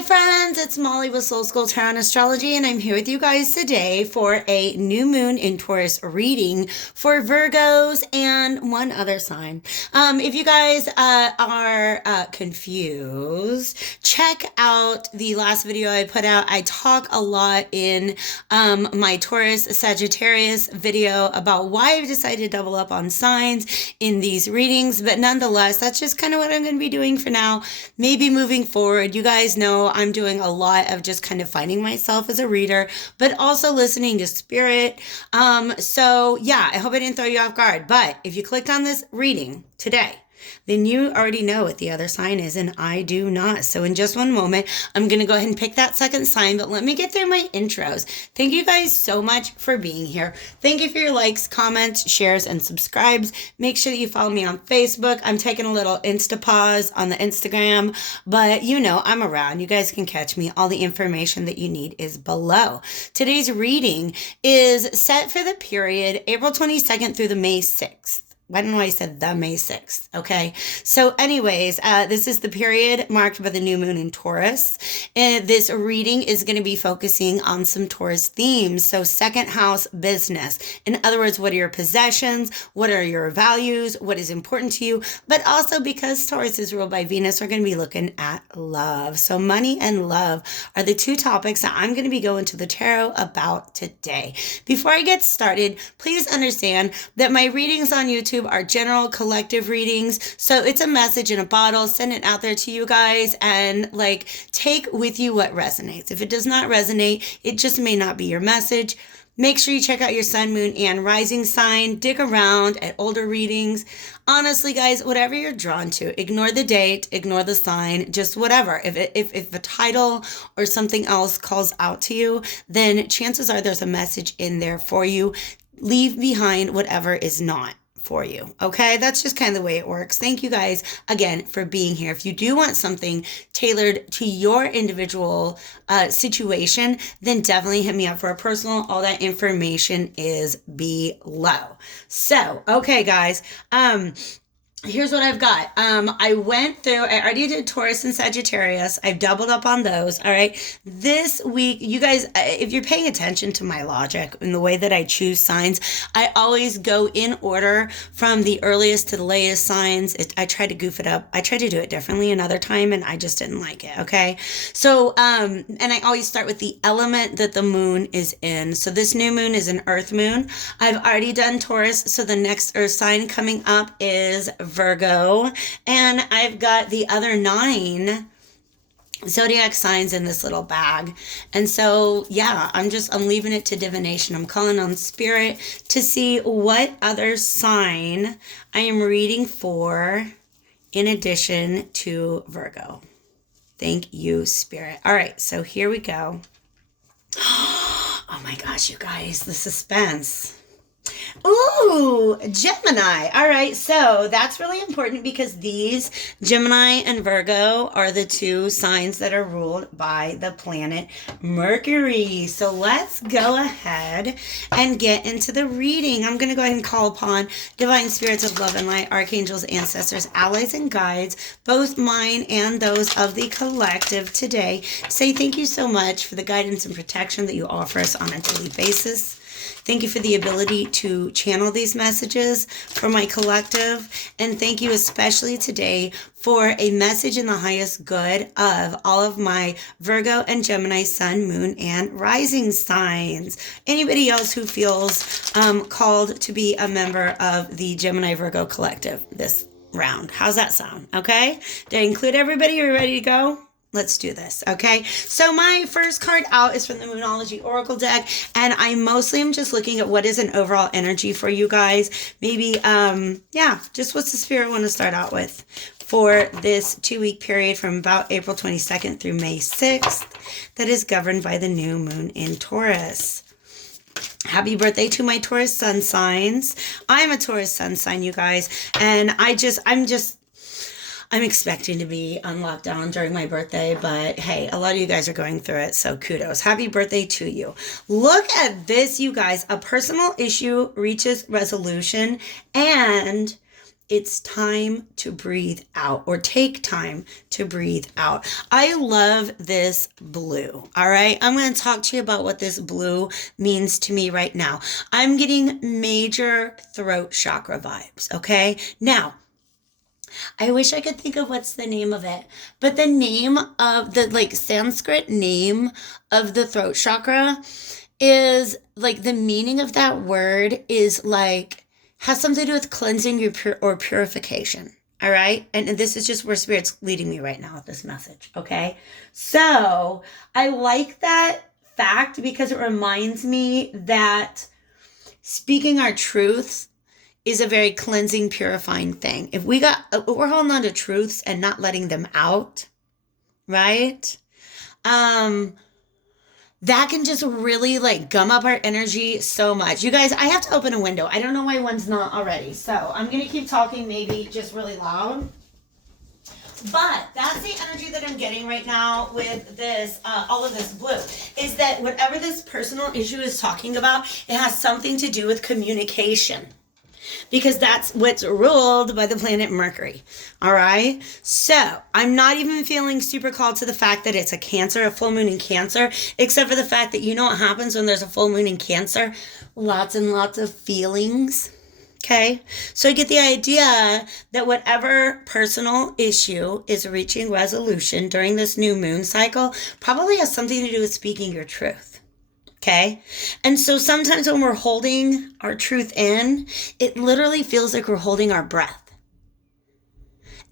Hi friends, it's Molly with Soul School Tarot and Astrology, and I'm here with you guys today for a new moon in Taurus reading for Virgos and one other sign. If you guys are confused, check out the last video I put out. I talk a lot in my Taurus Sagittarius video about why I've decided to double up on signs in these readings, but nonetheless, that's just kind of what I'm going to be doing for now. Maybe moving forward, you guys know I'm doing a lot of just kind of finding myself as a reader, but also listening to spirit. So yeah, I hope I didn't throw you off guard, but if you clicked on this reading today, then you already know what the other sign is, and I do not. So in just one moment, I'm going to go ahead and pick that second sign, but let me get through my intros. Thank you guys so much for being here. Thank you for your likes, comments, shares, and subscribes. Make sure that you follow me on Facebook. I'm taking a little Insta pause on the Instagram, but you know, I'm around. You guys can catch me. All the information that you need is below. Today's reading is set for the period April 22nd through the May 6th. I don't know why I said the May 6th, okay? So anyways, this is the period marked by the new moon in Taurus. And this reading is going to be focusing on some Taurus themes. So second house business. In other words, what are your possessions? What are your values? What is important to you? But also because Taurus is ruled by Venus, we're going to be looking at love. So money and love are the two topics that I'm going to be going to the tarot about today. Before I get started, please understand that my readings on YouTube are general collective readings. So it's a message in a bottle. Send it out there to you guys and like take with you what resonates. If it does not resonate, it just may not be your message. Make sure you check out your sun, moon, and rising sign. Dig around at older readings. Honestly, guys, whatever you're drawn to, ignore the date, ignore the sign, just whatever. If a title or something else calls out to you, then chances are there's a message in there for you. Leave behind whatever is not for you. Okay, that's just kind of the way it works. Thank you guys again for being here. If you do want something tailored to your individual situation, then definitely hit me up for a personal. All that information is below. So, okay, guys. Here's what I've got. I already did Taurus and Sagittarius. I've doubled up on those. All right. This week, you guys, if you're paying attention to my logic and the way that I choose signs, I always go in order from the earliest to the latest signs. I try to goof it up. I tried to do it differently another time and I just didn't like it. Okay. So, and I always start with the element that the moon is in. So this new moon is an earth moon. I've already done Taurus. So the next earth sign coming up is Virgo, and I've got the other 9 zodiac signs in this little bag. And so, yeah, I'm leaving it to divination. I'm calling on spirit to see what other sign I am reading for in addition to Virgo. Thank you, spirit. All right, so here we go. Oh my gosh, you guys, the suspense. Ooh, Gemini. All right, so that's really important because these, Gemini and Virgo, are the two signs that are ruled by the planet Mercury. So let's go ahead and get into the reading. I'm going to go ahead and call upon divine spirits of love and light, archangels, ancestors, allies, and guides, both mine and those of the collective today. Say thank you so much for the guidance and protection that you offer us on a daily basis. Thank you for the ability to channel these messages for my collective. And thank you especially today for a message in the highest good of all of my Virgo and Gemini sun, moon, and rising signs. Anybody else who feels called to be a member of the Gemini Virgo collective this round. How's that sound? Okay? Did I include everybody? Are you ready to go? Let's do this, okay? So my first card out is from the Moonology Oracle deck, and I mostly am just looking at what is an overall energy for you guys. Maybe, just what's the spirit want to start out with for this 2-week period from about April 22nd through May 6th that is governed by the new moon in Taurus. Happy birthday to my Taurus sun signs. I'm a Taurus sun sign, you guys, and I'm expecting to be on lockdown during my birthday, but hey, a lot of you guys are going through it, so kudos. Happy birthday to you. Look at this, you guys. A personal issue reaches resolution, and it's time to breathe out, or take time to breathe out. I love this blue. All right. I'm going to talk to you about what this blue means to me right now. I'm getting major throat chakra vibes. Okay. Now, I wish I could think of what's the name of it, but the name of the Sanskrit name of the throat chakra is the meaning of that word is has something to do with cleansing or purification. All right. And this is just where Spirit's leading me right now with this message. Okay. So I like that fact because it reminds me that speaking our truth is a very cleansing, purifying thing. If we're holding on to truths and not letting them out, right? That can just really gum up our energy so much. You guys, I have to open a window. I don't know why one's not already. So I'm going to keep talking, maybe just really loud. But that's the energy that I'm getting right now with this, all of this blue, is that whatever this personal issue is talking about, it has something to do with communication. Because that's what's ruled by the planet Mercury. All right. So I'm not even feeling super called to the fact that it's a full moon in Cancer, except for the fact that you know what happens when there's a full moon in Cancer? Lots and lots of feelings. Okay. So I get the idea that whatever personal issue is reaching resolution during this new moon cycle probably has something to do with speaking your truth. Okay. And so sometimes when we're holding our truth in, it literally feels like we're holding our breath.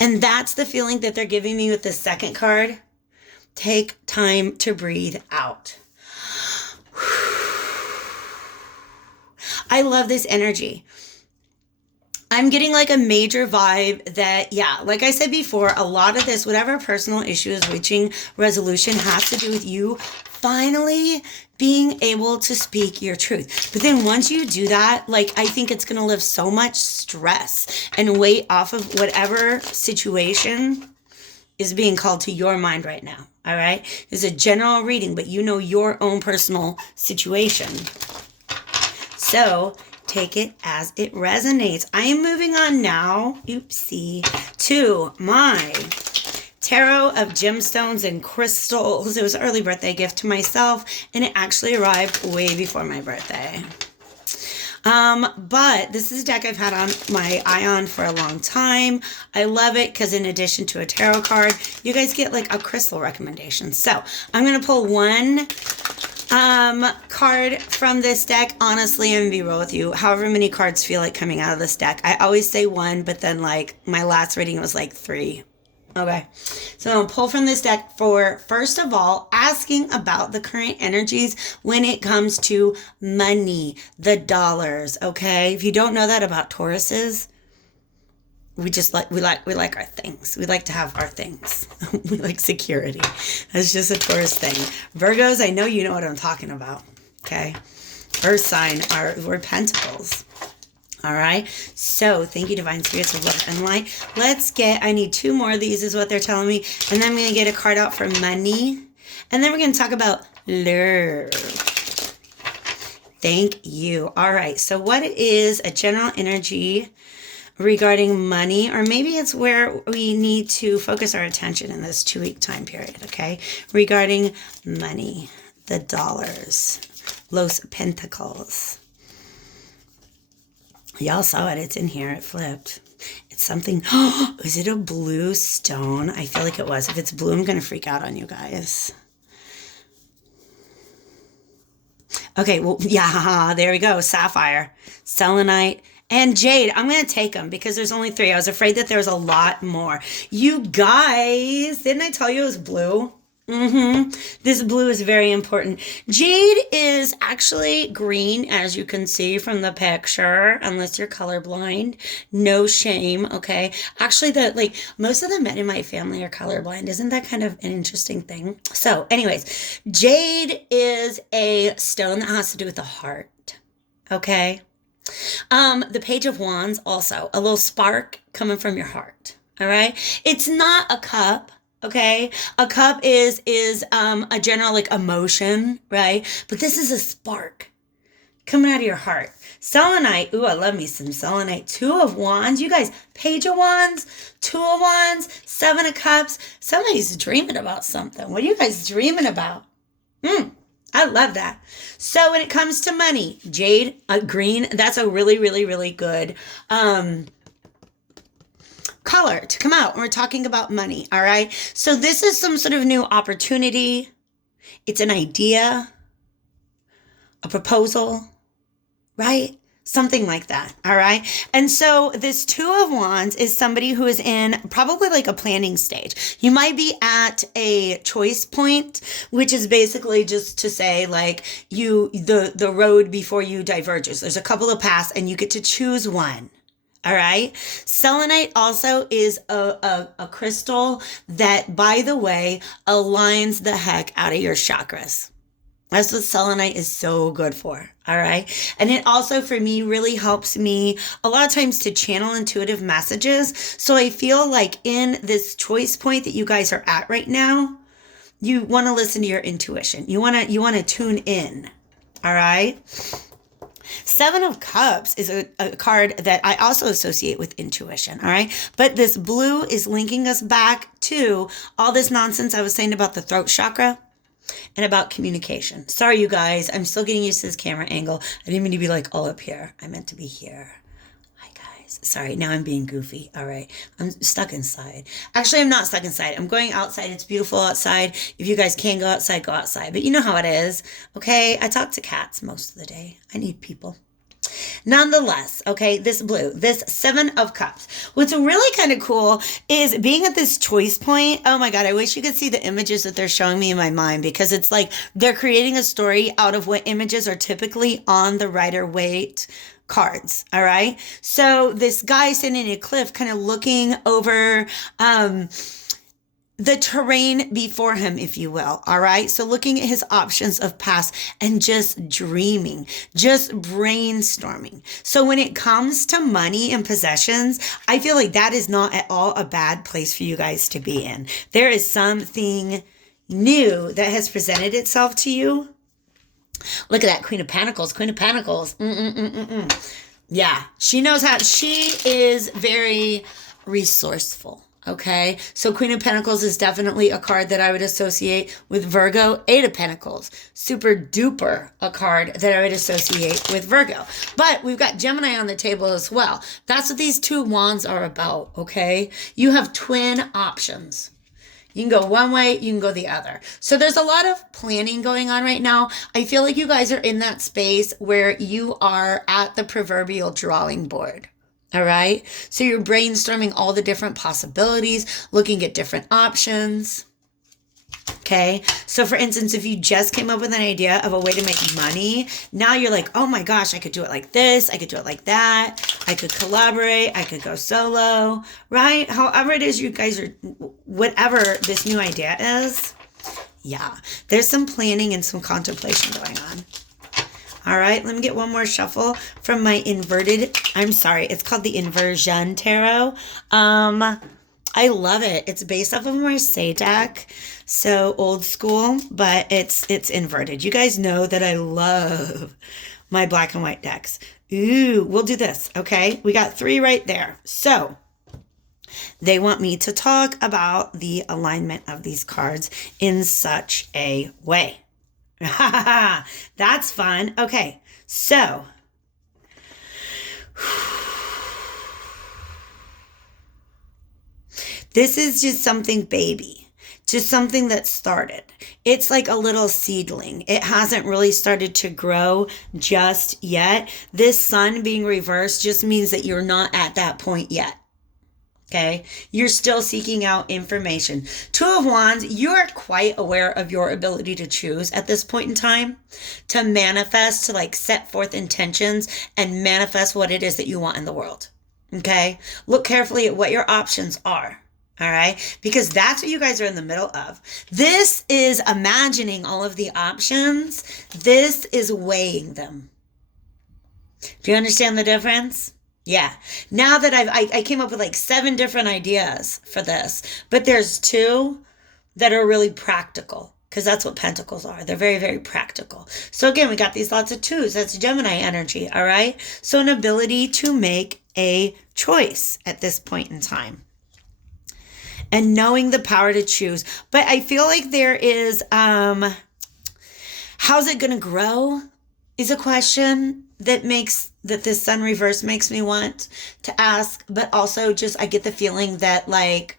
And that's the feeling that they're giving me with the second card. Take time to breathe out. I love this energy. I'm getting a major vibe that, like I said before, a lot of this, whatever personal issue is reaching resolution, has to do with you finally being able to speak your truth. But then once you do that, I think it's going to lift so much stress and weight off of whatever situation is being called to your mind right now. All right. It's a general reading, but you know your own personal situation. So take it as it resonates. I am moving on now, to my Tarot of Gemstones and Crystals. It was an early birthday gift to myself, and it actually arrived way before my birthday. But this is a deck I've had on my eye on for a long time. I love it because in addition to a tarot card, you guys get a crystal recommendation. So I'm going to pull one card from this deck. Honestly, I'm going to be real with you. However many cards feel like coming out of this deck. I always say one, but then my last reading was 3. Okay, so I'm going to pull from this deck for, first of all, asking about the current energies when it comes to money, the dollars, okay? If you don't know that about Tauruses, we like our things. We like to have our things. We like security. That's just a Taurus thing. Virgos, I know you know what I'm talking about, okay? Earth sign, we're pentacles. All right. So thank you, Divine Spirits of Love and Light. I need 2 more of these is what they're telling me. And then I'm going to get a card out for money. And then we're going to talk about love. Thank you. All right. So what is a general energy regarding money? Or maybe it's where we need to focus our attention in this 2-week time period. Okay. Regarding money, the dollars, Los Pentacles. Y'all saw it. It's in here. It flipped. It's something. Oh, is it a blue stone? I feel like it was. If it's blue, I'm going to freak out on you guys. Okay. Well, yeah, there we go. Sapphire, selenite, and jade. I'm going to take them because there's only 3. I was afraid that there was a lot more. You guys, didn't I tell you it was blue? This blue is very important. Jade is actually green, as you can see from the picture, unless you're colorblind. No shame, okay? Actually, most of the men in my family are colorblind. Isn't that kind of an interesting thing? So, anyways, jade is a stone that has to do with the heart, okay? The Page of Wands also, a little spark coming from your heart, all right? It's not a cup. Okay, a cup is a general emotion, right? But this is a spark coming out of your heart. Selenite, ooh, I love me some selenite. 2 of Wands, you guys, Page of Wands, 2 of Wands, 7 of Cups. Somebody's dreaming about something. What are you guys dreaming about? I love that. So when it comes to money, jade, green, that's a really, really, really good color to come out when we're talking about money, all right? So this is some sort of new opportunity. It's an idea, a proposal, right? Something like that, all right? And so this 2 of Wands is somebody who is in probably like a planning stage. You might be at a choice point, which is basically just to say like the road before you diverges. There's a couple of paths and you get to choose one. All right. Selenite also is a crystal that, by the way, aligns the heck out of your chakras. That's what selenite is so good for. All right. And it also, for me, really helps me a lot of times to channel intuitive messages. So I feel like in this choice point that you guys are at right now, you want to listen to your intuition. You want to tune in. All right. 7 of Cups is a card that I also associate with intuition, all right? But this blue is linking us back to all this nonsense I was saying about the throat chakra and about communication. Sorry, you guys. I'm still getting used to this camera angle. I didn't mean to be like all up here. I meant to be here. Hi, guys. Sorry, now I'm being goofy. All right. I'm stuck inside. Actually, I'm not stuck inside. I'm going outside. It's beautiful outside. If you guys can go outside, go outside. But you know how it is, okay? I talk to cats most of the day. I need people. Nonetheless, okay, this blue, this 7 of Cups. What's really kind of cool is being at this choice point. Oh my God, I wish you could see the images that they're showing me in my mind, because it's like they're creating a story out of what images are typically on the Rider-Waite cards. All right. So this guy sitting in a cliff kind of looking over, the terrain before him, if you will. All right. So looking at his options of past and just dreaming, just brainstorming. So when it comes to money and possessions, I feel like that is not at all a bad place for you guys to be in. There is something new that has presented itself to you. Look at that Queen of Pentacles, Queen of Pentacles. Yeah. She knows how, she is very resourceful. Okay, so Queen of Pentacles is definitely a card that I would associate with Virgo. 8 of Pentacles, super duper a card that I would associate with Virgo. But we've got Gemini on the table as well. That's what these 2 wands are about, okay? You have twin options. You can go one way, you can go the other. So there's a lot of planning going on right now. I feel like you guys are in that space where you are at the proverbial drawing board. All right. So you're brainstorming all the different possibilities, looking at different options. Okay. So for instance, if you just came up with an idea of a way to make money, now you're like, oh my gosh, I could do it like this. I could do it like that. I could collaborate. I could go solo, right? However it is you guys are, whatever this new idea is. Yeah. There's some planning and some contemplation going on. All right, let me get one more shuffle from my it's called the Inversion Tarot. I love it. It's based off of a Marseille deck, so old school, but it's inverted. You guys know that I love my black and white decks. Ooh, we'll do this, okay? We got 3 right there. So they want me to talk about the alignment of these cards in such a way. That's fun. Okay, so this is just something baby, just something that started. It's like a little seedling. It hasn't really started to grow just yet. This sun being reversed just means that you're not at that point yet. Okay, you're still seeking out information. 2 of Wands, you are quite aware of your ability to choose at this point in time, to manifest, to like set forth intentions and manifest what it is that you want in the world. Okay, look carefully at what your options are. All right, because that's what you guys are in the middle of. This is imagining all of the options. This is weighing them. Do you understand the difference? Yeah. Now that I came up with like 7 different ideas for this, but there's 2 that are really practical. because that's what pentacles are. They're very, very practical. So again, we got these lots of twos. That's Gemini energy, all right? So an ability to make a choice at this point in time. And knowing the power to choose. But I feel like there is, how's it going to grow is a question that this sun reverse makes me want to ask. But also just, I get the feeling that like,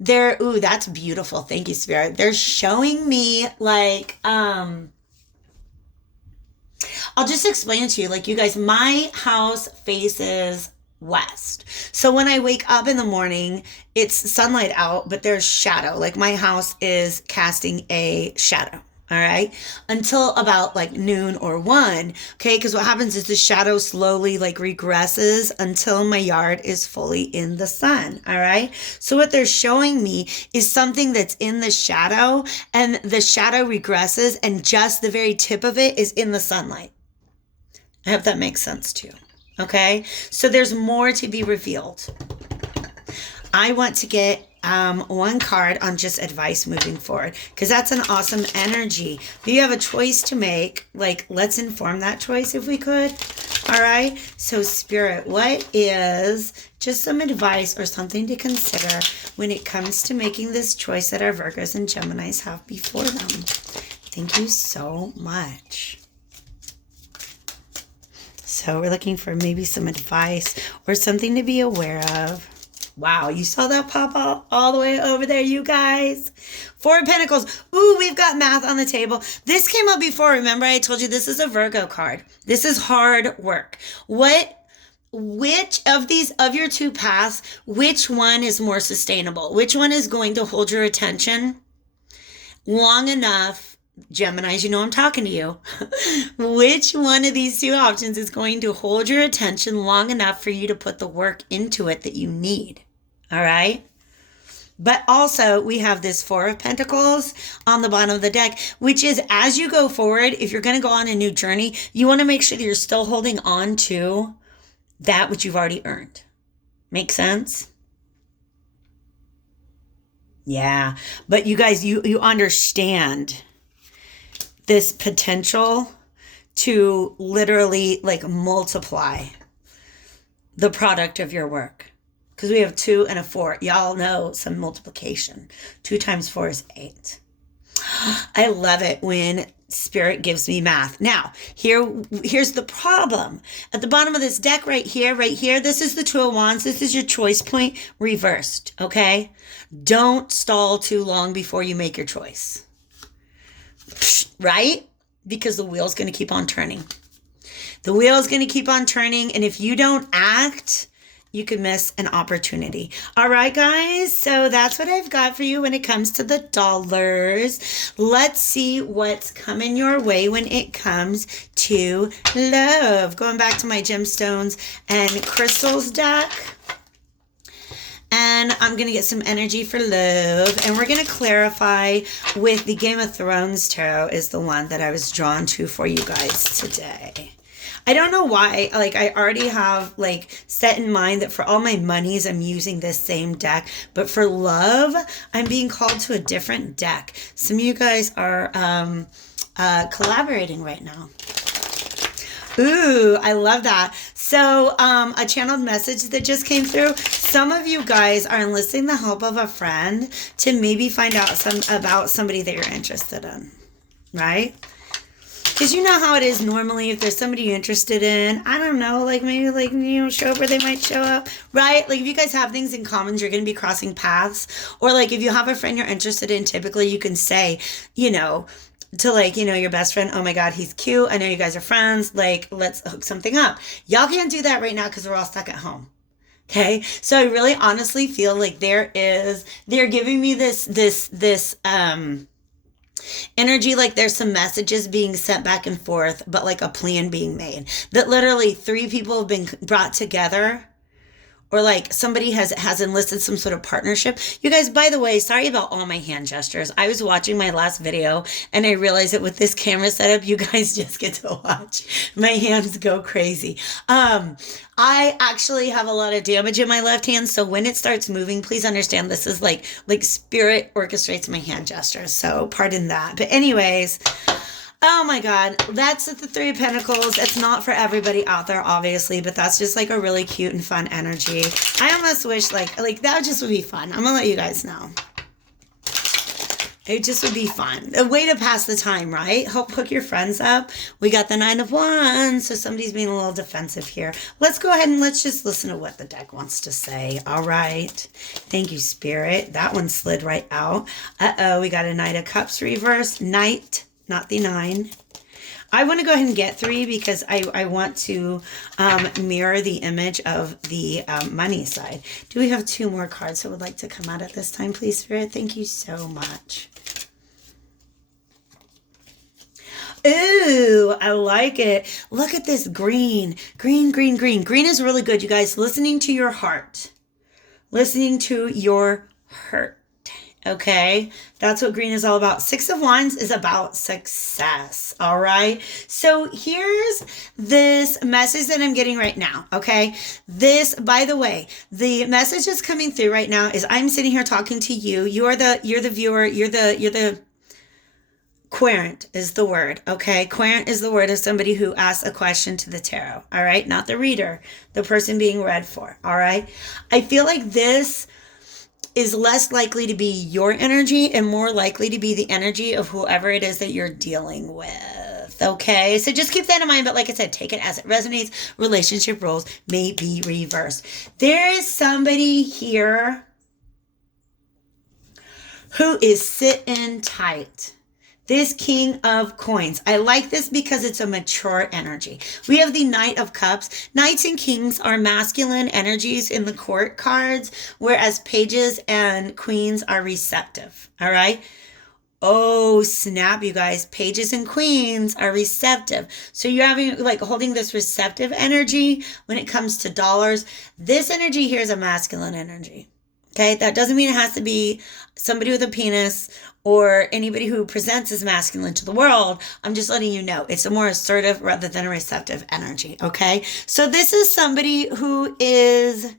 that's beautiful. Thank you, Spirit. They're showing me like, I'll just explain it to you. Like, you guys, my house faces west. So when I wake up in the morning, it's sunlight out, but there's shadow. Like, my house is casting a shadow. All right. Until about like noon or 1. Okay. Because what happens is the shadow slowly like regresses until my yard is fully in the sun. All right. So what they're showing me is something that's in the shadow, and the shadow regresses and just the very tip of it is in the sunlight. I hope that makes sense to you. Okay. So there's more to be revealed. I want to get one card on just advice moving forward, because that's an awesome energy. If you have a choice to make, like, let's inform that choice if we could. All right. So Spirit, what is just some advice or something to consider when it comes to making this choice that our Virgos and Geminis have before them? Thank you so much. So we're looking for maybe some advice or something to be aware of. Wow, you saw that pop all the way over there, you guys. 4 of Pentacles. Ooh, we've got math on the table. This came up before. Remember, I told you this is a Virgo card. This is hard work. Which of your 2 paths, which one is more sustainable? Which one is going to hold your attention long enough? Geminis, you know I'm talking to you. Which one of these 2 options is going to hold your attention long enough for you to put the work into it that you need? All right. But also we have this 4 of Pentacles on the bottom of the deck, which is, as you go forward, if you're going to go on a new journey, you want to make sure that you're still holding on to that which you've already earned. Make sense? Yeah. But you guys, you understand this potential to literally like multiply the product of your work. Because we have 2 and a 4. Y'all know some multiplication. 2 times 4 is 8. I love it when Spirit gives me math. Now, here's the problem. At the bottom of this deck right here, this is the 2 of Wands. This is your choice point reversed, okay? Don't stall too long before you make your choice. Right? Because the wheel's going to keep on turning. The wheel's going to keep on turning. And if you don't act, you could miss an opportunity. All right, guys. So that's what I've got for you when it comes to the dollars. Let's see what's coming your way when it comes to love. Going back to my gemstones and crystals deck. And I'm going to get some energy for love. And we're going to clarify with the Game of Thrones tarot is the one that I was drawn to for you guys today. I don't know why. Like, I already have like set in mind that for all my monies, I'm using this same deck. But for love, I'm being called to a different deck. Some of you guys are collaborating right now. Ooh, I love that. So a channeled message that just came through. Some of you guys are enlisting the help of a friend to maybe find out about somebody that you're interested in, right? Because you know how it is normally if there's somebody you're interested in, I don't know, like maybe like, you know, show up or they might show up, right? Like if you guys have things in common, you're going to be crossing paths. Or like if you have a friend you're interested in, typically you can say, you know, to like, you know, your best friend, oh my God, he's cute. I know you guys are friends. Like, let's hook something up. Y'all can't do that right now because we're all stuck at home. Okay. So I really honestly feel like they're giving me this energy, like there's some messages being sent back and forth, but like a plan being made that literally 3 people have been brought together. Or like somebody has enlisted some sort of partnership. You guys, by the way, sorry about all my hand gestures. I was watching my last video and I realized that with this camera setup, you guys just get to watch my hands go crazy. I actually have a lot of damage in my left hand, so when it starts moving, please understand this is like spirit orchestrates my hand gestures. So pardon that. But anyways, oh my God, that's the Three of Pentacles. It's not for everybody out there, obviously, but that's just like a really cute and fun energy. I almost wish like that just would be fun. I'm gonna let you guys know. It just would be fun. A way to pass the time, right? Hook your friends up. We got the Nine of Wands, so somebody's being a little defensive here. Let's go ahead and let's just listen to what the deck wants to say. All right. Thank you, Spirit. That one slid right out. Uh-oh, we got a Knight of Cups reverse. Knight, not the 9. I want to go ahead and get 3 because I want to mirror the image of the money side. Do we have 2 more cards that would like to come out at this time, please, Spirit? Thank you so much. Ooh, I like it. Look at this green. Green, green, green. Green is really good, you guys. Listening to your heart. Listening to your heart. Okay, that's what green is all about. 6 of Wands is about success. All right. So here's this message that I'm getting right now. Okay. This, by the way, the message that's coming through right now is I'm sitting here talking to you. You're the viewer. You're the querent is the word. Okay. Querent is the word of somebody who asks a question to the tarot. All right. Not the reader, the person being read for. All right. I feel like this is less likely to be your energy and more likely to be the energy of whoever it is that you're dealing with. Okay, so just keep that in mind. But like I said, take it as it resonates. Relationship roles may be reversed. There is somebody here who is sitting tight. This King of Coins. I like this because it's a mature energy. We have the Knight of Cups. Knights and Kings are masculine energies in the court cards, whereas pages and queens are receptive. All right. Oh, snap, you guys. Pages and queens are receptive. So you're having like holding this receptive energy when it comes to dollars. This energy here is a masculine energy. Okay. That doesn't mean it has to be somebody with a penis or anybody who presents as masculine to the world. I'm just letting you know it's a more assertive rather than a receptive energy. Okay. So this is somebody who is,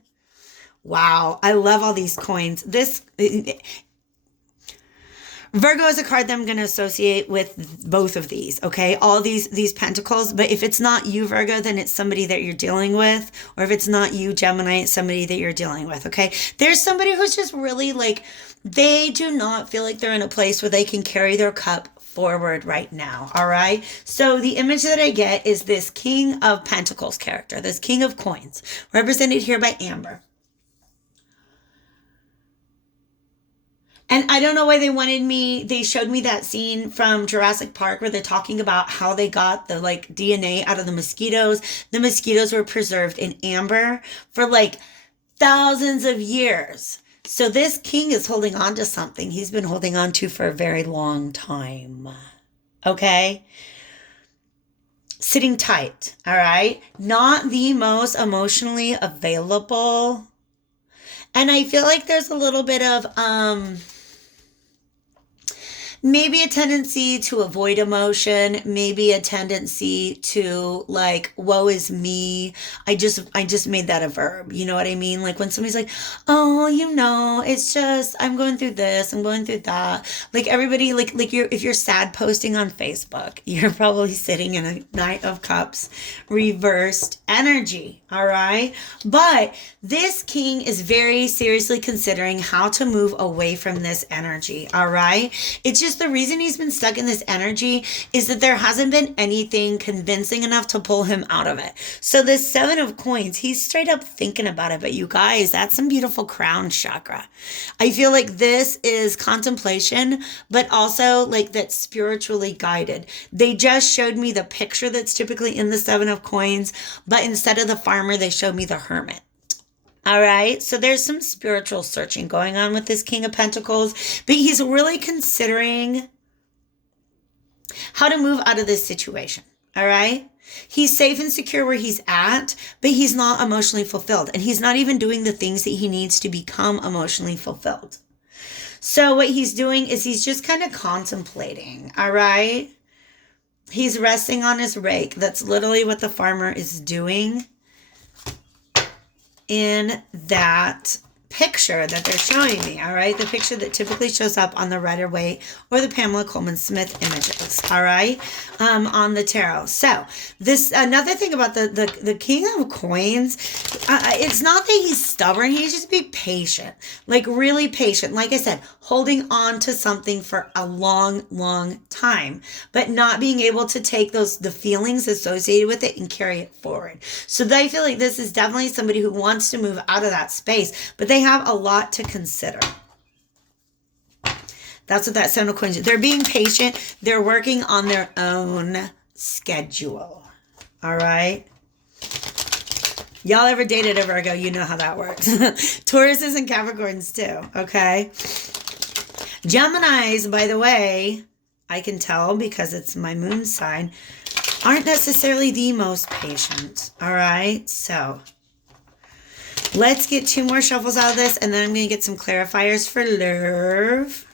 wow, I love all these coins. This Virgo is a card that I'm going to associate with both of these, okay? All these pentacles, but if it's not you, Virgo, then it's somebody that you're dealing with, or if it's not you, Gemini, it's somebody that you're dealing with, okay? There's somebody who's just really like, they do not feel like they're in a place where they can carry their cup forward right now, all right? So the image that I get is this King of Pentacles character, this King of Coins, represented here by Amber. And I don't know why they showed me that scene from Jurassic Park where they're talking about how they got the like DNA out of the mosquitoes. The mosquitoes were preserved in amber for like thousands of years. So this king is holding on to something he's been holding on to for a very long time. Okay? Sitting tight, all right? Not the most emotionally available. And I feel like there's a little bit of maybe a tendency to avoid emotion, maybe a tendency to like, woe is me. I just made that a verb. You know what I mean? Like when somebody's like, oh, you know, it's just, I'm going through this, I'm going through that. Like everybody, like if you're sad posting on Facebook, you're probably sitting in a Knight of Cups reversed energy. All right. But this king is very seriously considering how to move away from this energy. All right. It's just the reason he's been stuck in this energy is that there hasn't been anything convincing enough to pull him out of it. So this 7 of Coins, he's straight up thinking about it. But you guys, that's some beautiful crown chakra. I feel like this is contemplation, but also like that's spiritually guided. They just showed me the picture that's typically in the 7 of Coins, but instead of the farmer, they showed me the hermit. All right. So there's some spiritual searching going on with this King of Pentacles, but he's really considering how to move out of this situation. All right. He's safe and secure where he's at, but he's not emotionally fulfilled. And he's not even doing the things that he needs to become emotionally fulfilled. So what he's doing is he's just kind of contemplating. All right. He's resting on his rake. That's literally what the farmer is doing. in that picture that they're showing me, all right? The picture that typically shows up on the Rider-Waite or the Pamela Coleman Smith images, all right, on the tarot. So this, another thing about the King of Coins, it's not that he's stubborn, he's just be patient, like really patient. Like I said, holding on to something for a long, long time, but not being able to take the feelings associated with it and carry it forward. So I feel like this is definitely somebody who wants to move out of that space, but they have a lot to consider. That's what that Seven of Coins is. They're being patient. They're working on their own schedule. All right. Y'all ever dated a Virgo? You know how that works. Tauruses and Capricorns too. Okay. Geminis, by the way, I can tell because it's my moon sign, aren't necessarily the most patient. All right. So let's get 2 more shuffles out of this, and then I'm going to get some clarifiers for love.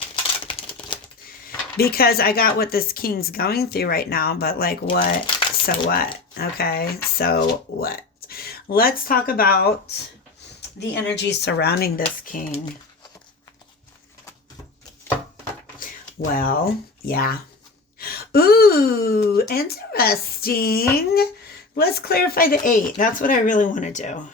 Because I got what this king's going through right now, but like what? So what? Okay, so what? Let's talk about the energy surrounding this king. Well, yeah. Ooh, interesting. Let's clarify the 8. That's what I really want to do.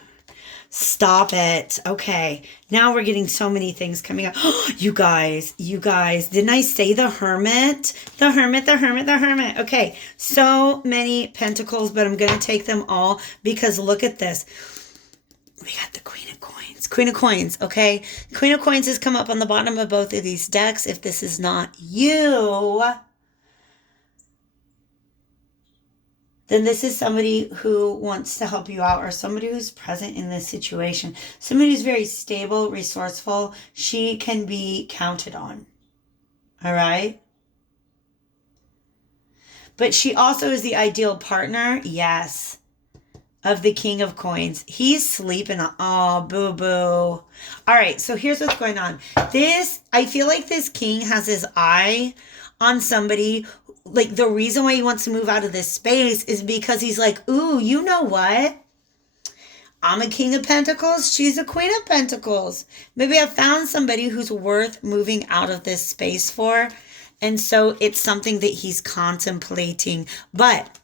Stop it. Okay. Now we're getting so many things coming up. You guys. Didn't I say the Hermit? The Hermit. Okay. So many pentacles, but I'm going to take them all because look at this. We got the Queen of Coins. Queen of Coins, okay? Queen of Coins has come up on the bottom of both of these decks. If this is not you, then this is somebody who wants to help you out, or somebody who's present in this situation. Somebody who's very stable, resourceful. She can be counted on. All right? But she also is the ideal partner, yes, of the King of Coins. He's sleeping. Oh, boo-boo. All right, so here's what's going on. I feel like this king has his eye on somebody. Like, the reason why he wants to move out of this space is because he's like, ooh, you know what? I'm a King of Pentacles. She's a Queen of Pentacles. Maybe I found somebody who's worth moving out of this space for. And so it's something that he's contemplating. But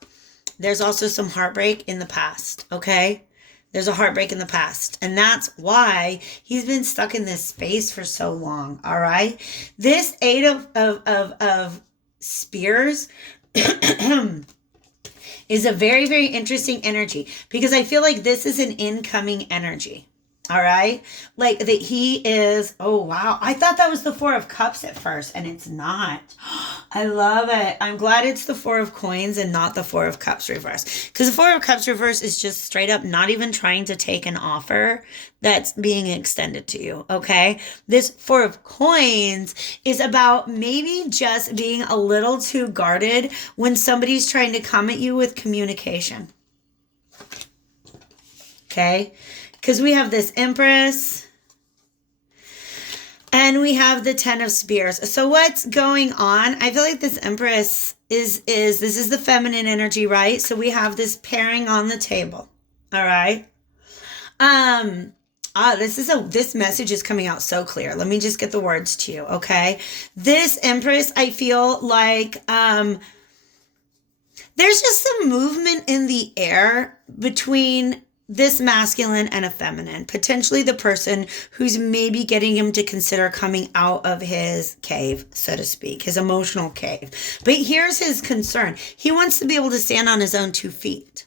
there's also some heartbreak in the past, okay? There's a heartbreak in the past. And that's why he's been stuck in this space for so long, all right? This 8 of Spears is a very, very interesting energy because I feel like this is an incoming energy. All right. Like that he is. Oh, wow. I thought that was the 4 of Cups at first, and it's not. I love it. I'm glad it's the 4 of Coins and not the 4 of Cups reverse. Because the 4 of Cups reverse is just straight up not even trying to take an offer that's being extended to you. Okay. This 4 of Coins is about maybe just being a little too guarded when somebody's trying to come at you with communication. Okay. Because we have this Empress and we have the 10 of Spears. So what's going on? I feel like this Empress this is the feminine energy, right? So we have this pairing on the table. All right. This message is coming out so clear. Let me just get the words to you. Okay. This Empress, I feel like, there's just some movement in the air between this masculine and a feminine, potentially the person who's maybe getting him to consider coming out of his cave, so to speak, his emotional cave. But here's his concern. He wants to be able to stand on his own 2 feet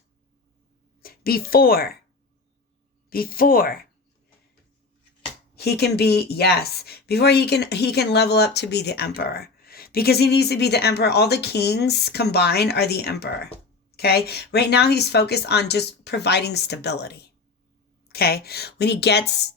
before he can be, before he can level up to be the emperor, because he needs to be the emperor. All the kings combined are the emperor. Okay. Right now he's focused on just providing stability. Okay. When he gets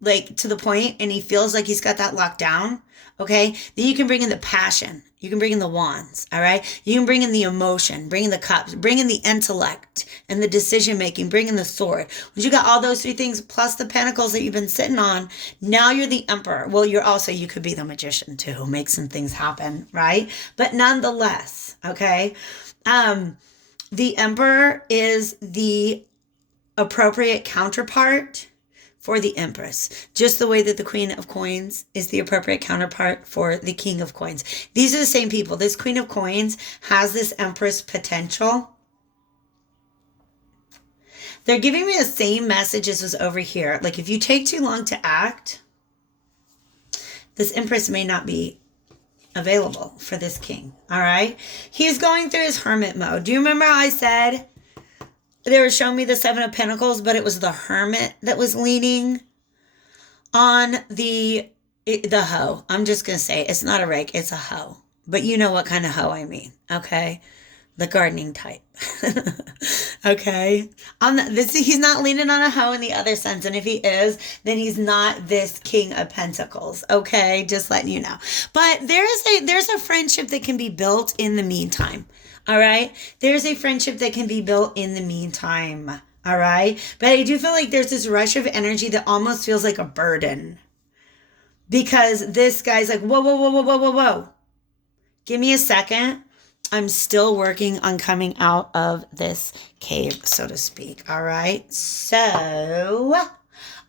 like to the point and he feels like he's got that locked down. Okay. Then you can bring in the passion. You can bring in the wands. All right. You can bring in the emotion, bring in the cups, bring in the intellect and the decision making, bring in the sword. Once you got all those 3 things plus the pentacles that you've been sitting on, now you're the emperor. Well, you could be the magician too, make some things happen. Right. But nonetheless, okay. The emperor is the appropriate counterpart for the Empress, just the way that the Queen of Coins is the appropriate counterpart for the King of Coins. These are the same people. This Queen of Coins has this Empress potential. They're giving me the same message as was over here. Like, if you take too long to act, this Empress may not be available for this king. All right. He's going through his hermit mode. Do you remember how I said they were showing me the Seven of Pentacles, but it was the hermit that was leaning on the hoe? I'm just going to say it's not a rake. It's a hoe. But you know what kind of hoe I mean. Okay. The gardening type. Okay. He's not leaning on a hoe in the other sense. And if he is, then he's not this King of Pentacles. Okay. Just letting you know. But there's a friendship that can be built in the meantime. All right. There's a friendship that can be built in the meantime. All right. But I do feel like there's this rush of energy that almost feels like a burden. Because this guy's like, whoa, whoa, whoa, whoa, whoa, whoa, whoa. Give me a second. I'm still working on coming out of this cave, so to speak. All right. So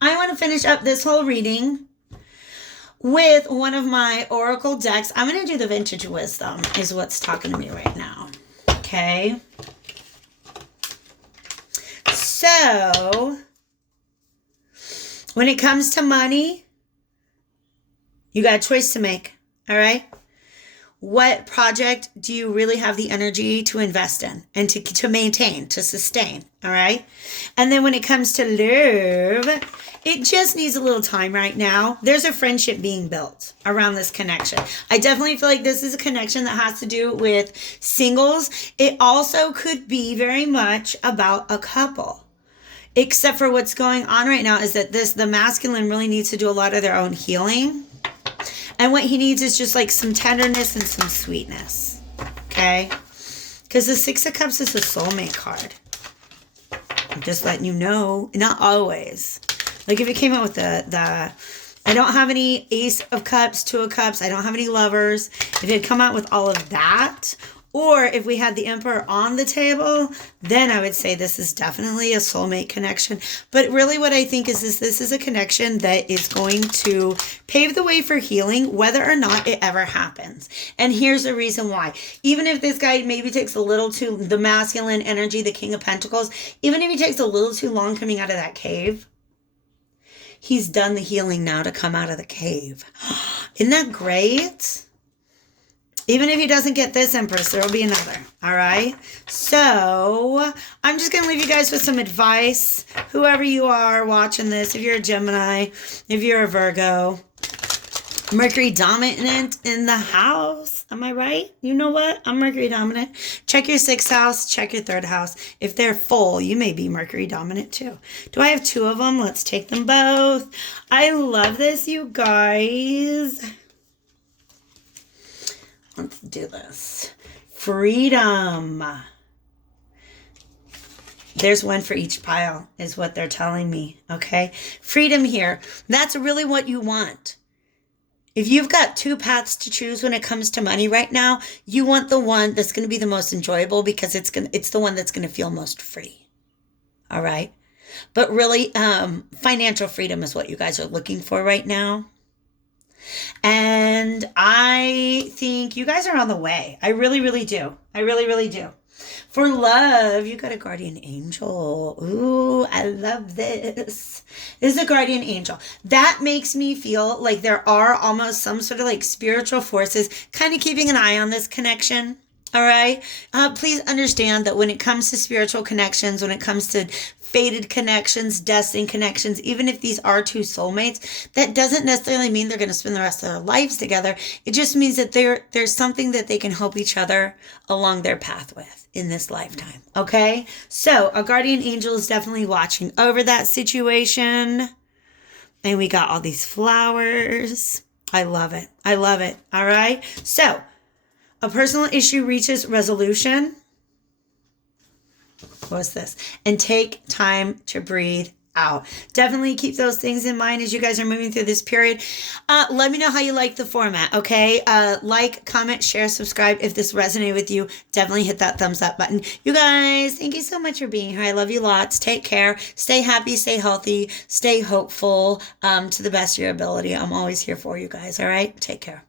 I want to finish up this whole reading with one of my oracle decks. I'm going to do the Vintage Wisdom is what's talking to me right now. Okay. So when it comes to money, you got a choice to make. All right. What project do you really have the energy to invest in and to maintain, to sustain? All right. And then when it comes to love, it just needs a little time right now. There's a friendship being built around this connection. I definitely feel like this is a connection that has to do with singles. It also could be very much about a couple. Except for what's going on right now is that the masculine really needs to do a lot of their own healing. And what he needs is just like some tenderness and some sweetness. Okay? Because the Six of Cups is a soulmate card. I'm just letting you know. Not always. Like if it came out with the I don't have any Ace of Cups, Two of Cups. I don't have any lovers. If it had come out with all of that, or if we had the Emperor on the table, then I would say this is definitely a soulmate connection. But really what I think is this is a connection that is going to pave the way for healing, whether or not it ever happens. And here's the reason why. Even if this guy maybe takes a little too, the masculine energy, the King of Pentacles, even if he takes a little too long coming out of that cave, he's done the healing now to come out of the cave. Isn't that great? Even if he doesn't get this Empress, there will be another. All right. So I'm just going to leave you guys with some advice. Whoever you are watching this, if you're a Gemini, if you're a Virgo, Mercury dominant in the house. Am I right? You know what? I'm Mercury dominant. Check your 6th house. Check your 3rd house. If they're full, you may be Mercury dominant too. Do I have 2 of them? Let's take them both. I love this, you guys. Let's do this. Freedom. There's one for each pile is what they're telling me. Okay. Freedom here. That's really what you want. If you've got 2 paths to choose when it comes to money right now, you want the one that's going to be the most enjoyable because it's the one that's going to feel most free. All right. But really, financial freedom is what you guys are looking for right now. And I think you guys are on the way. I really, really do. I really, really do. For love, you got a guardian angel. Ooh, I love this. This is a guardian angel. That makes me feel like there are almost some sort of like spiritual forces kind of keeping an eye on this connection. All right. Please understand that when it comes to spiritual connections, when it comes to fated connections, destined connections, even if these are 2 soulmates, that doesn't necessarily mean they're going to spend the rest of their lives together. It just means that there's something that they can help each other along their path with in this lifetime. Okay. So a guardian angel is definitely watching over that situation. And we got all these flowers. I love it. I love it. All right. So a personal issue reaches resolution. What's this? And take time to breathe out. Definitely keep those things in mind as you guys are moving through this period. Let me know how you like the format, okay? Like, comment, share, subscribe. If this resonated with you, definitely hit that thumbs up button. You guys, thank you so much for being here. I love you lots. Take care. Stay happy, stay healthy, stay hopeful to the best of your ability. I'm always here for you guys, all right? Take care.